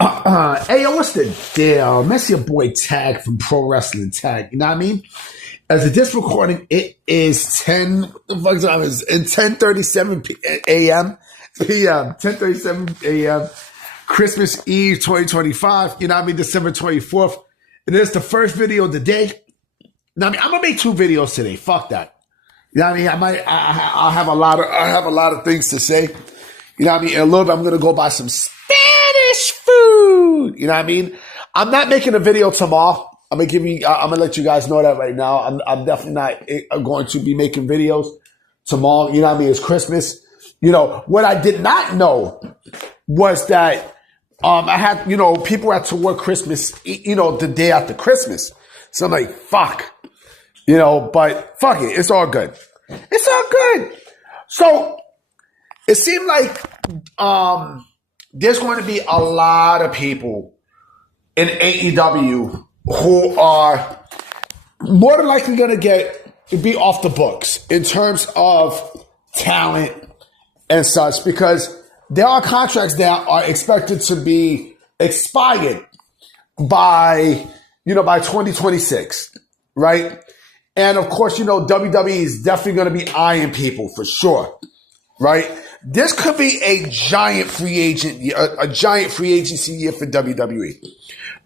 Hey, yo, what's the deal? That's your boy Tag from Pro Wrestling Tag. You know what I mean? As of this recording, it is 10:37 a.m. p.m. 10:37 a.m. Christmas Eve 2025. You know what I mean? December 24th. And it's the first video of the day. Now, I mean, I'm gonna make two videos today. Fuck that. You know what I mean? I have a lot of things to say. You know what I mean? In a little bit, I'm gonna go buy some Spanish food. You know what I mean? I'm not making a video tomorrow. I'm gonna let you guys know that right now. I'm definitely not going to be making videos tomorrow. You know what I mean? It's Christmas. You know, what I did not know was that I had, people had to work Christmas, the day after Christmas. So I'm like, fuck. But fuck it. It's all good. It's all good. So it seemed like there's going to be a lot of people in AEW who are more than likely going to be off the books in terms of talent and such, because there are contracts that are expected to be expired by 2026, right? And of course, WWE is definitely going to be eyeing people for sure, right? This could be a giant free agency year for WWE,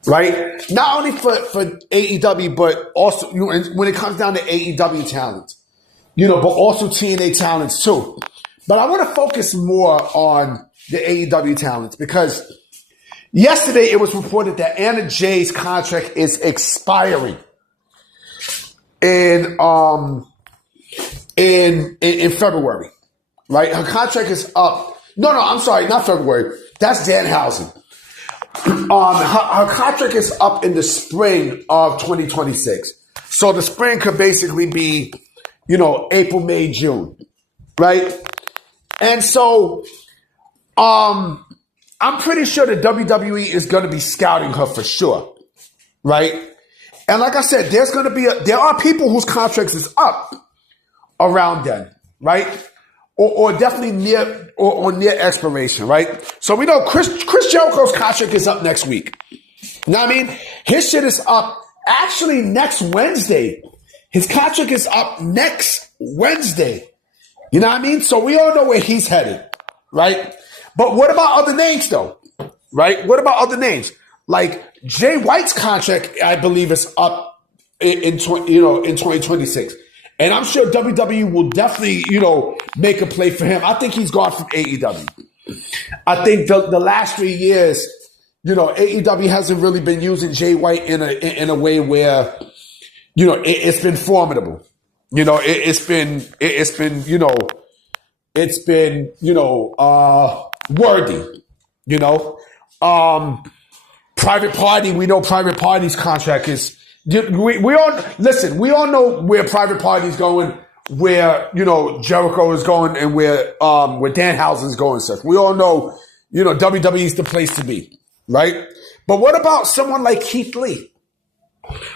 right? Not only for AEW, but also when it comes down to AEW talent, but also TNA talents too. But I want to focus more on the AEW talents because yesterday it was reported that Anna Jay's contract is expiring in February, right? Her contract is up. No, I'm sorry, not February. That's Danhausen. Her contract is up in the spring of 2026. So the spring could basically be, April, May, June, right? And so, I'm pretty sure that WWE is going to be scouting her for sure, right? And like I said, there are people whose contracts is up around then, right? Or definitely near or near expiration, right? So we know Chris Jericho's contract is up next week. You know what I mean? His shit is up actually next Wednesday. His contract is up next Wednesday. You know what I mean? So we all know where he's headed, right? But what about other names though? Right? What about other names? Like Jay White's contract, I believe, is up in 2026. And I'm sure WWE will definitely, make a play for him. I think he's gone from AEW. I think the last 3 years, AEW hasn't really been using Jay White in a way where, it's been formidable. It's been worthy. Private Party, we know Private Party's contract is. We all know where Private Party's going, where Jericho is going, and where Danhausen's going. And such. We all know WWE's the place to be, right? But what about someone like Keith Lee?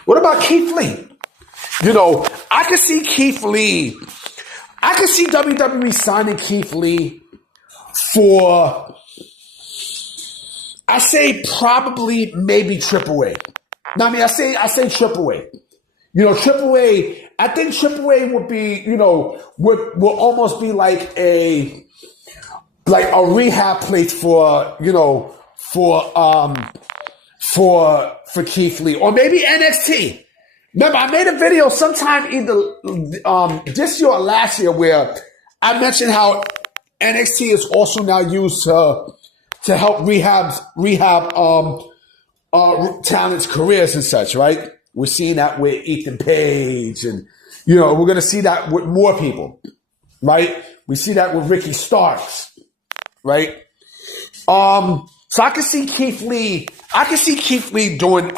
What about Keith Lee? I could see Keith Lee. I could see WWE signing Keith Lee for, I say probably maybe AAA. Now, I mean, I say AAA. AAA, I think AAA would be, will almost be like a rehab place for Keith Lee. Or maybe NXT. Remember, I made a video sometime either this year or last year where I mentioned how NXT is also now used to help rehab talent's careers and such, right? We're seeing that with Ethan Page, and we're going to see that with more people, right? We see that with Ricky Starks, right? So I can see Keith Lee. I can see Keith Lee doing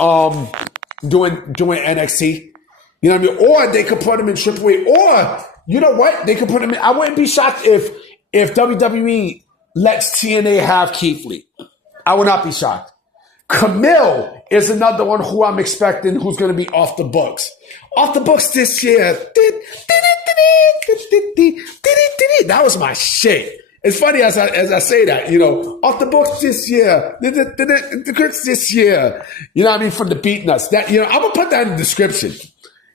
NXT. You know what I mean? Or they could put him in AAA. Or you know what? They could put him in. I wouldn't be shocked if WWE lets TNA have Keith Lee. I would not be shocked. Camille is another one who I'm expecting who's going to be off the books. Off the books this year. That was my shit. It's funny as I say that, off the books this year, the critics this year, you know what I mean, from the Beatnuts. That, I'm gonna put that in the description.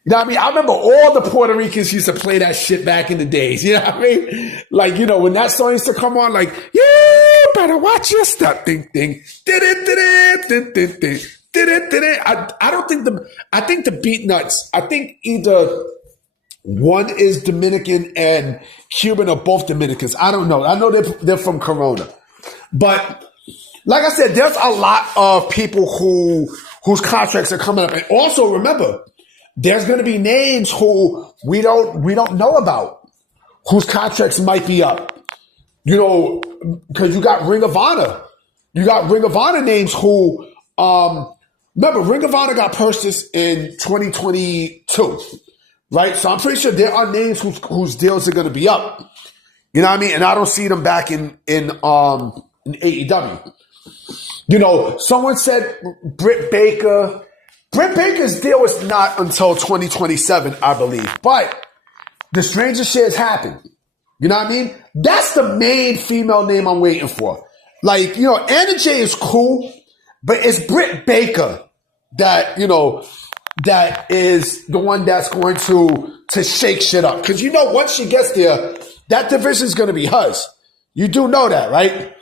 You know what I mean? I remember all the Puerto Ricans used to play that shit back in the days. You know what I mean? Like, when that song used to come on, like, you better watch your step, ding, ding, ding, ding, ding, ding. I think the Beatnuts, I think either one is Dominican and Cuban or both Dominicans. I don't know. I know they're from Corona. But like I said, there's a lot of people whose contracts are coming up. And also remember, there's going to be names who we don't know about, whose contracts might be up. Because you got Ring of Honor. You got Ring of Honor names who, remember, Ring of Honor got purchased in 2022, right? So I'm pretty sure there are names whose deals are going to be up. You know what I mean? And I don't see them back in AEW. Someone said Britt Baker. Britt Baker's deal is not until 2027, I believe. But the strangest shit has happened. You know what I mean? That's the main female name I'm waiting for. Like, Anna Jay is cool, but it's Britt Baker that, that is the one that's going to shake shit up. Because once she gets there, that division is going to be hers. You do know that, right?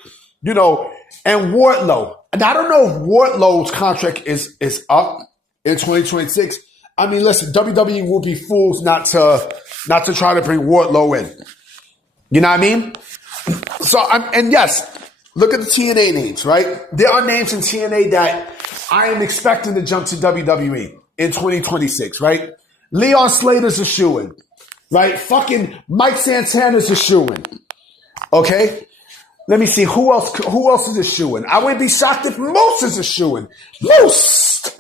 And Wardlow. And I don't know if Wardlow's contract is up in 2026. I mean, listen, WWE will be fools not to try to bring Wardlow in. You know what I mean? So, and yes, look at the TNA names, right? There are names in TNA that I am expecting to jump to WWE in 2026, right? Leon Slater's a shoo-in, right? Fucking Mike Santana's a shoo-in. Okay? Let me see, who else is a shoo-in? I wouldn't be shocked if Moose is a shoo-in. Moose!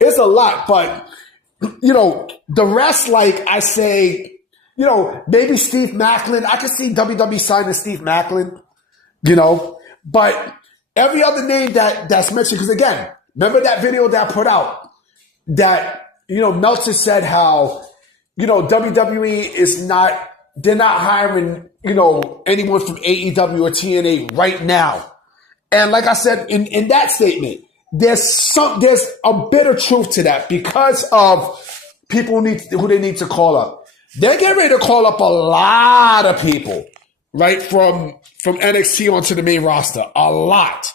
It's a lot, but the rest, like I say, maybe Steve Macklin. I could see WWE signing Steve Macklin, but every other name that's mentioned, because again, remember that video that I put out that, Meltzer said how, WWE is not, they're not hiring, anyone from AEW or TNA right now. And like I said in that statement, there's a bit of truth to that because of people who they need to call up. They're getting ready to call up a lot of people, right? From NXT onto the main roster. A lot.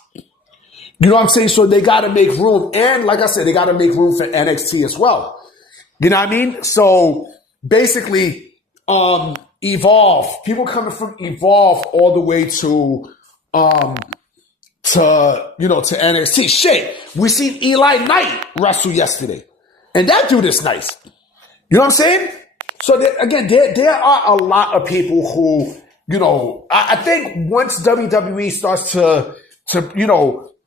You know what I'm saying? So they got to make room. And like I said, they got to make room for NXT as well. You know what I mean? So basically, Evolve, people coming from Evolve all the way to NXT. Shit, we seen Eli Knight wrestle yesterday. And that dude is nice. You know what I'm saying? So there are a lot of people who, I think once WWE starts to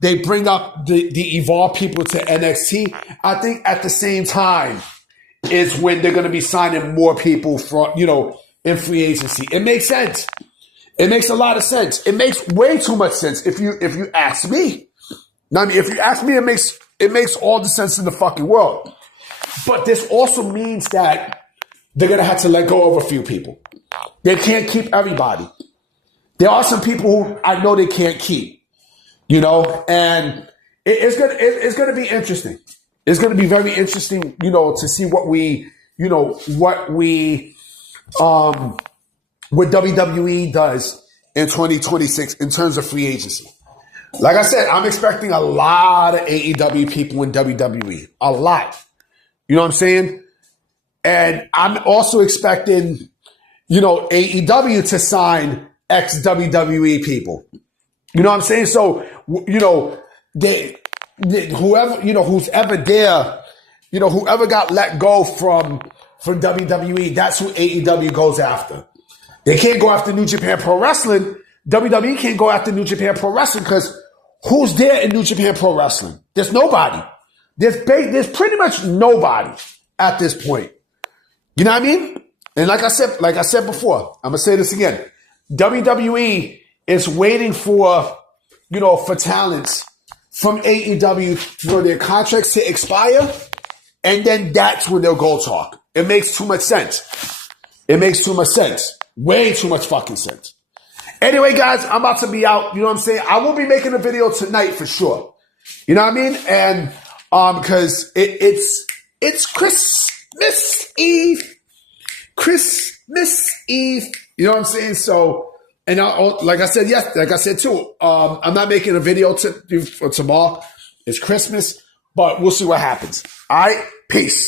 they bring up the Evolve people to NXT, I think at the same time is when they're going to be signing more people for, in free agency. It makes sense. It makes a lot of sense. It makes way too much sense if you ask me. I mean, if you ask me, it makes all the sense in the fucking world. But this also means that they're going to have to let go of a few people. They can't keep everybody. There are some people who I know they can't keep, and it's going to be interesting. It's going to be very interesting, to see what WWE does in 2026 in terms of free agency. Like I said, I'm expecting a lot of AEW people in WWE. A lot. You know what I'm saying? And I'm also expecting, AEW to sign ex-WWE people. You know what I'm saying? So, whoever, who's ever there, whoever got let go from WWE, that's who AEW goes after. They can't go after New Japan Pro Wrestling. WWE can't go after New Japan Pro Wrestling because who's there in New Japan Pro Wrestling? There's nobody. There's pretty much nobody at this point. You know what I mean? And like I said before, I'm gonna say this again. WWE is waiting for talents from AEW for their contracts to expire And then that's when they'll go talk. It makes too much sense. It makes too much sense. Way too much fucking sense. Anyway, guys, I'm about to be out. You know what I'm saying? I will be making a video tonight for sure. You know what I mean? And because it's Christmas Eve. Christmas Eve. You know what I'm saying? So, and like I said too, I'm not making a video for tomorrow. It's Christmas, but we'll see what happens. All right? Peace.